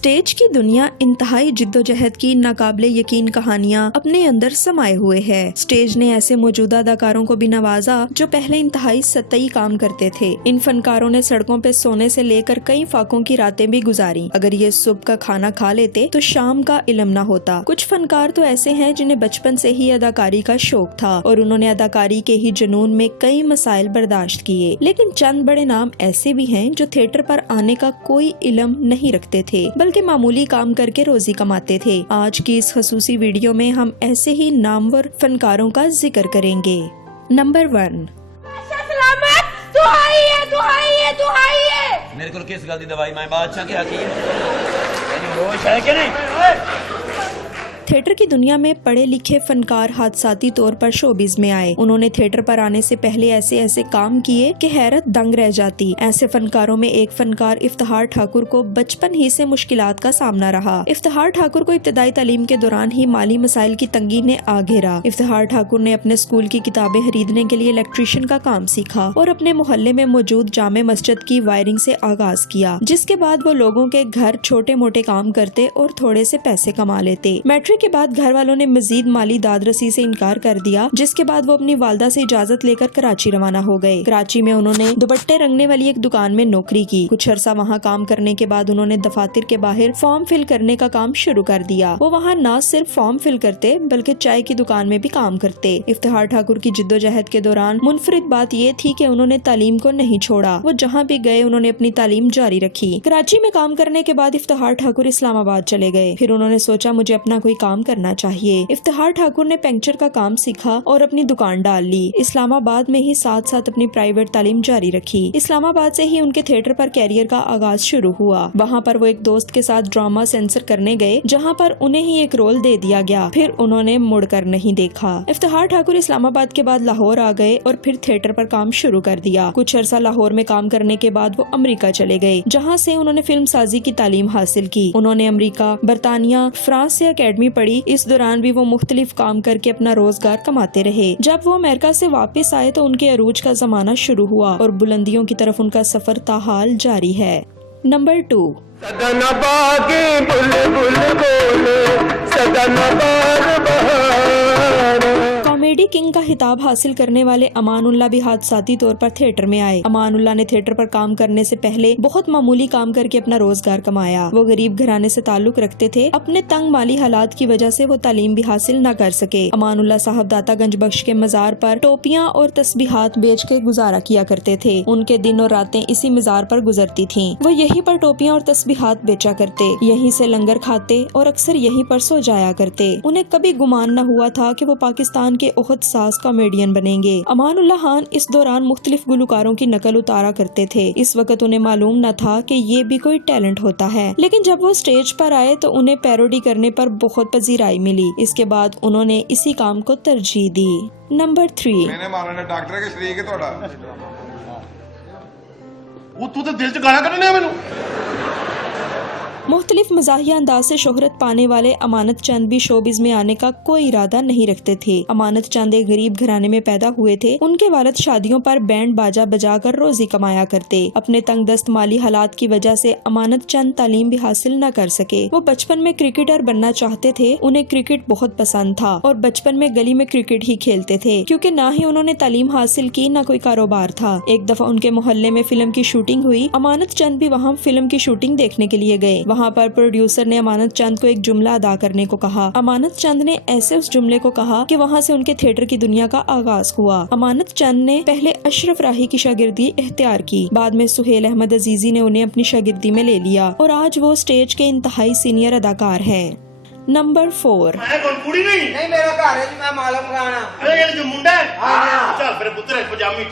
Stage की दुनिया इंतहाई जिद्दोजहद की नाकाबिले यकीन कहानियां अपने अंदर समाये हुए है। स्टेज ने ऐसे मौजूदा अदाकारों को भी नवाजा जो पहले इंतहाई सतई काम करते थे। इन फनकारों ने सड़कों पे सोने से लेकर कई फाकों की रातें भी गुजारी। अगर ये सुबह का खाना खा लेते तो शाम का इल्म न होता। कुछ फनकार तो ऐसे हैं जिन्हें बचपन से ही अदाकारी का शौक था और उन्होंने अदाकारी के ही जुनून में कई मसाइल बर्दाश्त किए। लेकिन चंद बड़े नाम ऐसे भी हैं जो थिएटर पर आने का कोई इल्म नहीं रखते थे, बल्कि मामूली काम करके रोजी कमाते थे। आज की इस खसूसी वीडियो में हम ऐसे ही नामवर फनकारों का जिक्र करेंगे। नंबर 1, मेरे को किस गल दी दवाई मैं बादशाह के हाथी होश है कि नहीं। थिएटर की दुनिया में पढ़े लिखे फनकार हादसाती तौर पर शोबिज में आए। उन्होंने थिएटर पर आने से पहले ऐसे ऐसे काम किए कि हैरत दंग रह जाती। ऐसे फनकारों में एक फनकार इफ्तिखार ठाकुर को बचपन ही से मुश्किलात का सामना रहा। इफ्तिखार ठाकुर को इब्तदाई तालीम के दौरान ही माली मसाइल की तंगी ने आ घेरा। इफ्तिखार ठाकुर ने अपने स्कूल की किताबें खरीदने के लिए इलेक्ट्रीशियन का काम सीखा और अपने मोहल्ले में मौजूद जामे मस्जिद की वायरिंग से आगाज किया, जिसके बाद वो लोगों के घर छोटे मोटे काम करते और थोड़े से पैसे कमा लेते। मैट्रिक के बाद घर वालों ने मजीद माली दादरसी से इनकार कर दिया, जिसके बाद वो अपनी वालदा से इजाजत लेकर कराची रवाना हो गए। कराची में उन्होंने दुपट्टे रंगने वाली एक दुकान में नौकरी की। कुछ अरसा वहाँ काम करने के बाद उन्होंने दफातर के बाहर फॉर्म फिल करने का काम शुरू कर दिया। वो वहाँ न सिर्फ फॉर्म फिल करते बल्कि चाय की दुकान में भी काम करते। इफ्तिखार ठाकुर की जिद्दोजहद के दौरान मुनफरिद बात ये थी कि उन्होंने तालीम को नहीं छोड़ा। वो जहाँ भी गए उन्होंने अपनी तालीम जारी रखी। कराची में काम करने के बाद इफ्तिखार ठाकुर इस्लामाबाद चले गए। फिर उन्होंने सोचा मुझे अपना कोई काम करना चाहिए। इफ्तिखार ठाकुर ने पंक्चर का काम सीखा और अपनी दुकान डाल ली। इस्लामाबाद में ही साथ साथ अपनी प्राइवेट तालीम जारी रखी। इस्लामाबाद से ही उनके थिएटर पर कैरियर का आगाज शुरू हुआ। वहाँ पर वो एक दोस्त के साथ ड्रामा सेंसर करने गए, जहाँ पर उन्हें ही एक रोल दे दिया गया। फिर उन्होंने मुड़कर नहीं देखा। इफ्तिखार ठाकुर इस्लामाबाद के बाद लाहौर आ गए और फिर थिएटर पर काम शुरू कर दिया। कुछ अरसा लाहौर में काम करने के बाद वो अमेरिका चले गए, जहाँ से उन्होंने फिल्म साजी की तालीम हासिल की। उन्होंने अमेरिका, बरतानिया, फ्रांस से अकेडमी पढ़ी। इस दौरान भी वो मुख्तलिफ काम करके अपना रोजगार कमाते रहे। जब वो अमेरिका से वापस आए तो उनके अरूज का जमाना शुरू हुआ और बुलंदियों की तरफ उनका सफर ताहाल जारी है। नंबर 2, कॉमेडी किंग का खिताब हासिल करने वाले अमानुल्लाह भी हादसाती तौर पर थिएटर में आए। अमानुल्लाह ने थिएटर पर काम करने से पहले बहुत मामूली काम करके अपना रोजगार कमाया। वो गरीब घराने से ताल्लुक रखते थे। अपने तंग माली हालात की वजह से वो तालीम भी हासिल न कर सके। अमानुल्लाह साहब दातागंज बख्श के मजार पर टोपियां और तस्बीहात बेच के गुजारा किया करते थे। उनके दिन और रातें इसी मजार पर गुजरती थीं। वो यहीं पर टोपियां और तस्बीहात बेचा करते, यहीं से लंगर खाते और अक्सर यहीं पर सो जाया करते। उन्हें कभी गुमान न हुआ था कि वो पाकिस्तान के ओहद साज कॉमेडियन बनेंगे। अमानुल्लाह खान इस दौरान मुख्तलिफ गुलकारों की नकल उतारा करते थे। इस वक्त उन्हें मालूम न था कि ये भी कोई टैलेंट होता है, लेकिन जब वो स्टेज पर आए तो उन्हें पैरोडी करने पर बहुत पजीराई मिली। इसके बाद उन्होंने इसी काम को तरजीह दी। नंबर 3, मैंने मारा ने डॉक्टर के शरीक है थोड़ा वो तू तो दिल च गाना कढने मैनू। मुख्तलिफ मज़ाहिया अंदाज से शोहरत पाने वाले अमानत चंद भी शोबिज में आने का कोई इरादा नहीं रखते थे। अमानत चंद एक गरीब घराने में पैदा हुए थे। उनके वालिद शादियों पर बैंड बाजा बजाकर रोजी कमाया करते। अपने तंगदस्त माली हालात की वजह से अमानत चंद तालीम भी हासिल न कर सके। वो बचपन में क्रिकेटर बनना चाहते थे। उन्हें क्रिकेट बहुत पसंद था और बचपन में गली में क्रिकेट ही खेलते थे, क्योंकि न ही उन्होंने तालीम हासिल की न कोई कारोबार था। एक दफा उनके मोहल्ले में फिल्म की शूटिंग हुई। अमानत चंद भी वहाँ फिल्म की शूटिंग देखने के लिए गए। वहाँ पर प्रोड्यूसर ने अमानत चंद को एक जुमला अदा करने को कहा। अमानत चंद ने ऐसे उस जुमले को कहा कि वहाँ से उनके थिएटर की दुनिया का आगाज हुआ। अमानत चंद ने पहले अशरफ राही की शागिर्दी इख्तियार की, बाद में सुहेल अहमद अजीजी ने उन्हें अपनी शागिर्दी में ले लिया और आज वो स्टेज के इंतहाई सीनियर अदाकार हैं। नंबर 4, कुड़ी नहीं मेरा घर है, मैं मालूम गाना अरे जो मुंडा है चल मेरे पुत्र पजामी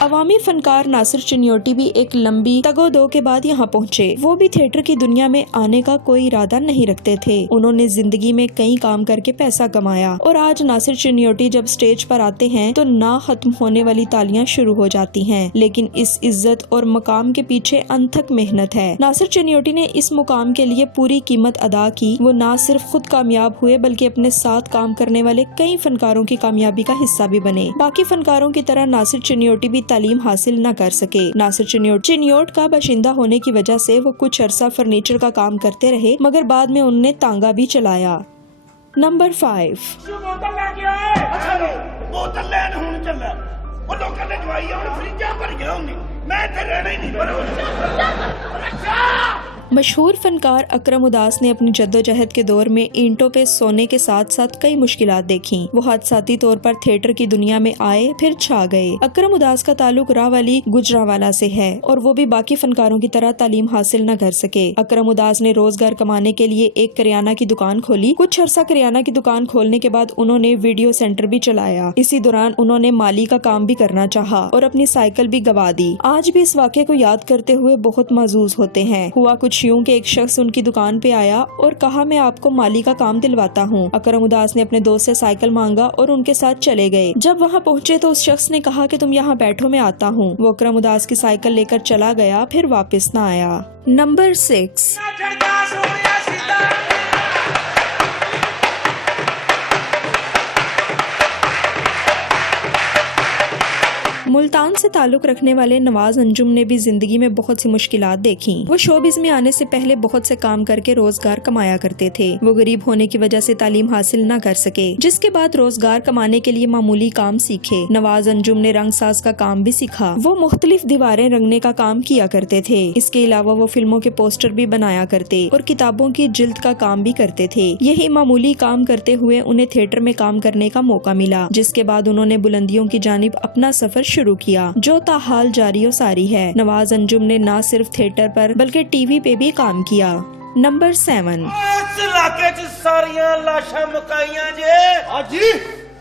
अवामी फनकार नासिर चिन्योटी भी एक लंबी तगोदो के बाद यहाँ पहुँचे। वो भी थिएटर की दुनिया में आने का कोई इरादा नहीं रखते थे। उन्होंने जिंदगी में कई काम करके पैसा कमाया और आज नासिर चिन्योटी जब स्टेज पर आते हैं तो ना खत्म होने वाली तालियां शुरू हो जाती हैं। लेकिन इस इज्जत और मकाम के पीछे अनथक मेहनत है। नासिर चिन्योटी ने इस मुकाम के लिए पूरी कीमत अदा की। वो न सिर्फ खुद कामयाब हुए बल्कि अपने साथ काम करने वाले कई फनकारों की कामयाबी का हिस्सा भी बने। बाकी फनकारों की तरह नासिर चिन्योटी भी تعلیم حاصل نہ کر سکے۔ ناصر چنیوٹ کا باشندہ ہونے کی وجہ سے وہ کچھ عرصہ فرنیچر کا کام کرتے رہے، مگر بعد میں انہوں نے تانگا بھی چلایا۔ نمبر 5، بوتل لین ہوں چلا وہ لوگوں نے جوائی اور فریجاں بھر گیا ہوں میں تے رہنا ہی نہیں مشہور فنکار اکرم اداس نے اپنی جدوجہد کے دور میں اینٹوں پہ سونے کے ساتھ ساتھ کئی مشکلات دیکھیں۔ وہ حادثاتی طور پر تھیٹر کی دنیا میں آئے پھر چھا گئے۔ اکرم اداس کا تعلق راولی گجرانوالہ سے ہے اور وہ بھی باقی فنکاروں کی طرح تعلیم حاصل نہ کر سکے۔ اکرم اداس نے روزگار کمانے کے لیے ایک کریانہ کی دکان کھولی۔ کچھ عرصہ کریانہ کی دکان کھولنے کے بعد انہوں نے ویڈیو سینٹر بھی چلایا۔ اسی دوران انہوں نے مالی کا کام بھی کرنا چاہا اور اپنی سائیکل بھی گوا دی۔ آج بھی اس واقعے کو یاد کرتے ہوئے بہت محظوظ ہوتے ہیں۔ ہوا کچھ یوں کہ ایک شخص ان کی دکان پہ آیا اور کہا میں آپ کو مالی کا کام دلواتا ہوں۔ اکرم اداس نے اپنے دوست سے سائیکل مانگا اور ان کے ساتھ چلے گئے۔ جب وہاں پہنچے تو اس شخص نے کہا کہ تم یہاں بیٹھو میں آتا ہوں۔ وہ اکرم اداس کی سائیکل لے کر چلا گیا پھر واپس نہ آیا۔ نمبر 6، ملتان سے تعلق رکھنے والے نواز انجم نے بھی زندگی میں بہت سی مشکلات دیکھیں۔ وہ شوبز میں آنے سے پہلے بہت سے کام کر کے روزگار کمایا کرتے تھے۔ وہ غریب ہونے کی وجہ سے تعلیم حاصل نہ کر سکے، جس کے بعد روزگار کمانے کے لیے معمولی کام سیکھے۔ نواز انجم نے رنگ ساز کا کام بھی سیکھا۔ وہ مختلف دیواریں رنگنے کا کام کیا کرتے تھے۔ اس کے علاوہ وہ فلموں کے پوسٹر بھی بنایا کرتے اور کتابوں کی جلد کا کام بھی کرتے تھے۔ یہی معمولی کام کرتے ہوئے انہیں تھیٹر میں کام کرنے کا موقع ملا، جس کے بعد انہوں نے بلندیوں کی جانب اپنا سفر شروع کیا، جو تاحال جاری و ساری ہے۔ نواز انجم نے نہ صرف تھیٹر پر بلکہ ٹی وی پہ بھی کام کیا۔ نمبر 7، اس علاقے چ ساریاں لاشاں مکائیاں جے حاجی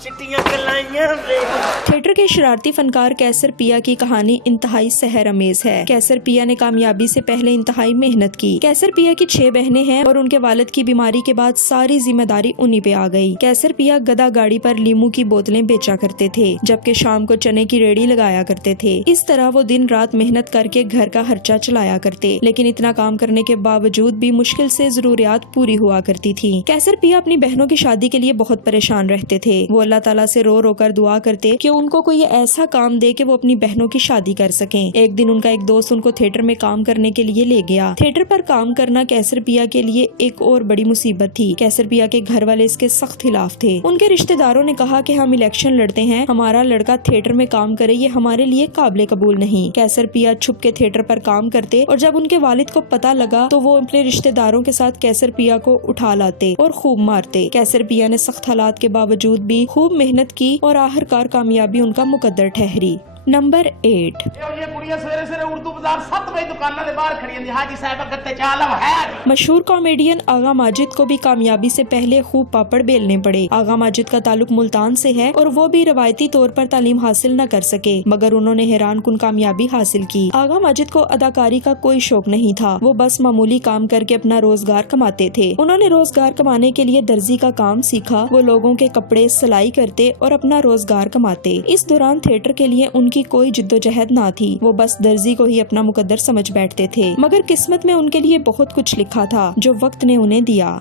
چٹیاں کلائیاں لے۔ تھیٹر کے شرارتی فنکار کیسر پیا کی کہانی انتہائی سحر امیز ہے۔ کیسر پیا نے کامیابی سے پہلے انتہائی محنت کی۔ کیسر پیا کی 6 بہنیں ہیں اور ان کے والد کی بیماری کے بعد ساری ذمہ داری انہی پہ آ گئی۔ کیسر پیا گدا گاڑی پر لیمو کی بوتلیں بیچا کرتے تھے، جبکہ شام کو چنے کی ریڑھی لگایا کرتے تھے۔ اس طرح وہ دن رات محنت کر کے گھر کا خرچہ چلایا کرتے، لیکن اتنا کام کرنے کے باوجود بھی مشکل سے ضروریات پوری ہوا کرتی تھی۔ کیسر پیا اپنی بہنوں کی شادی کے لیے بہت پریشان رہتے تھے۔ وہ اللہ تعالیٰ سے رو رو کر دعا کرتے کہ ان کو کوئی ایسا کام دے کہ وہ اپنی بہنوں کی شادی کر سکیں۔ ایک دن ان کا ایک دوست ان کو تھیٹر میں کام کرنے کے لیے لے گیا۔ تھیٹر پر کام کرنا کیسر پیا کے لیے ایک اور بڑی مصیبت تھی۔ کیسر پیا کے گھر والے اس کے سخت خلاف تھے۔ ان کے رشتہ داروں نے کہا کہ ہم الیکشن لڑتے ہیں، ہمارا لڑکا تھیٹر میں کام کرے یہ ہمارے لیے قابل قبول نہیں۔ کیسر پیا چھپ کے تھیٹر پر کام کرتے اور جب ان کے والد کو پتہ لگا تو وہ اپنے رشتہ داروں کے ساتھ کیسر پیا کو اٹھا لاتے اور خوب مارتے۔ کیسر پیا نے سخت حالات کے باوجود بھی خوب محنت کی اور آخرکار کامیابی ان کا مقدر ٹھہری۔ نمبر 8، یہ کڑیاں سویرے سویرے اردو بازار 7 بجے دکاناں دے باہر کھڑی ہیں حاجی صاحب گتے چالم ہے۔ مشہور کامیڈین آغا ماجد کو بھی کامیابی سے پہلے خوب پاپڑ بیلنے پڑے۔ آغا ماجد کا تعلق ملتان سے ہے اور وہ بھی روایتی طور پر تعلیم حاصل نہ کر سکے، مگر انہوں نے حیران کن کامیابی حاصل کی۔ آغا ماجد کو اداکاری کا کوئی شوق نہیں تھا، وہ بس معمولی کام کر کے اپنا روزگار کماتے تھے۔ انہوں نے روزگار کمانے کے لیے درزی کا کام سیکھا۔ وہ لوگوں کے کپڑے سلائی کرتے اور اپنا روزگار کماتے۔ اس دوران تھیٹر کے لیے ان کی کوئی جدوجہد نہ تھی، وہ بس درزی کو ہی اپنا مقدر سمجھ بیٹھتے تھے، مگر قسمت میں ان کے لیے بہت کچھ لکھا تھا جو وقت نے انہیں دیا۔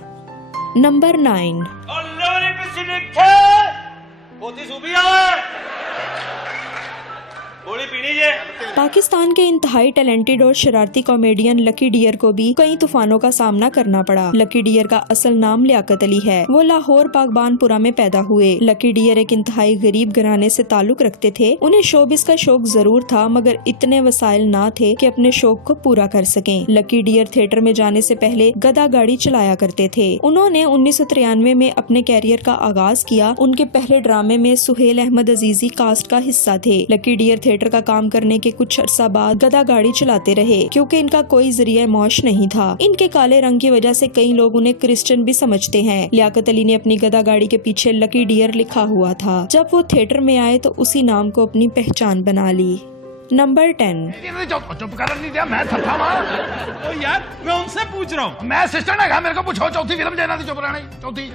نمبر 9، اللہ نے کسی لکھے بوتی صوبی آئے گولی پینی جے۔ پاکستان کے انتہائی ٹیلنٹڈ اور شرارتی کامیڈین لکی ڈیئر کو بھی کئی طوفانوں کا سامنا کرنا پڑا۔ لکی ڈیئر کا اصل نام لیاقت علی ہے۔ وہ لاہور پاکبان پورہ میں پیدا ہوئے۔ لکی ڈیئر ایک انتہائی غریب گھرانے سے تعلق رکھتے تھے۔ انہیں شوبز کا شوق ضرور تھا، مگر اتنے وسائل نہ تھے کہ اپنے شوق کو پورا کر سکیں۔ لکی ڈیئر تھیٹر میں جانے سے پہلے گدا گاڑی چلایا کرتے تھے۔ انہوں نے 1993 میں اپنے کیریئر کا آغاز کیا۔ ان کے پہلے ڈرامے میں سہیل احمد عزیزی کاسٹ کا حصہ تھے۔ لکی ڈیئر تھیٹر کا کام کرنے کے کچھ عرصہ بعد گدا گاڑی چلاتے رہے، کیونکہ ان کا کوئی ذریعہ معاش نہیں تھا۔ ان کے کالے رنگ کی وجہ سے کئی لوگ انہیں کرسچن بھی سمجھتے ہیں۔ لیاقت علی نے اپنی گدا گاڑی کے پیچھے لکی ڈیئر لکھا ہوا تھا۔ جب وہ تھیٹر میں آئے تو اسی نام کو اپنی پہچان بنا لی۔ नंबर 10, चुप कर नहीं दिया मैं थप्पा मार ओ यार मैं उनसे पूछ रहा हूँ। मैं असिस्टेंट है मेरे को पूछो चौथी फिल्म देना थी चुप रहना चौथी।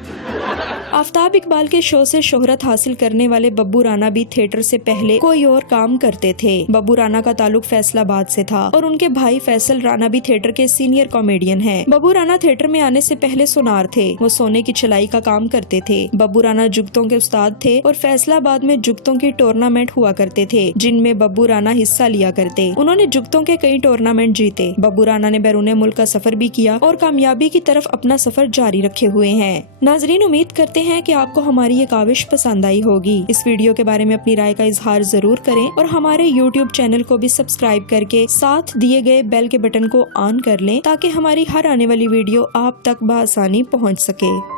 आफ्ताब इकबाल के शो से शोहरत हासिल करने वाले बब्बू राना भी थिएटर से पहले कोई और काम करते थे। बब्बू राना का ताल्लुक फैसलाबाद से था और उनके भाई फैसल राना भी थिएटर के सीनियर कॉमेडियन हैं। बब्बू राना थिएटर में आने से पहले सुनार थे। वो सोने की छलाई का काम करते थे। बब्बू राना जुगतों के उस्ताद थे और फैसलाबाद में जुगतों की टूर्नामेंट हुआ करते थे जिनमें बब्बू राना हिस्सा लिया करते। उन्होंने जुगतों के कई टूर्नामेंट जीते। बब्बू राना ने बैरून मुल्क का सफर भी किया और कामयाबी की तरफ अपना सफर जारी रखे हुए हैं। नाजरीन, उम्मीद करते हैं कि आपको हमारी ये काविश पसंद आई होगी। इस वीडियो के बारे में अपनी राय का इजहार जरूर करें और हमारे YouTube चैनल को भी सब्सक्राइब करके साथ दिए गए बेल के बटन को ऑन कर लें ताकि हमारी हर आने वाली वीडियो आप तक बआसानी पहुंच सके।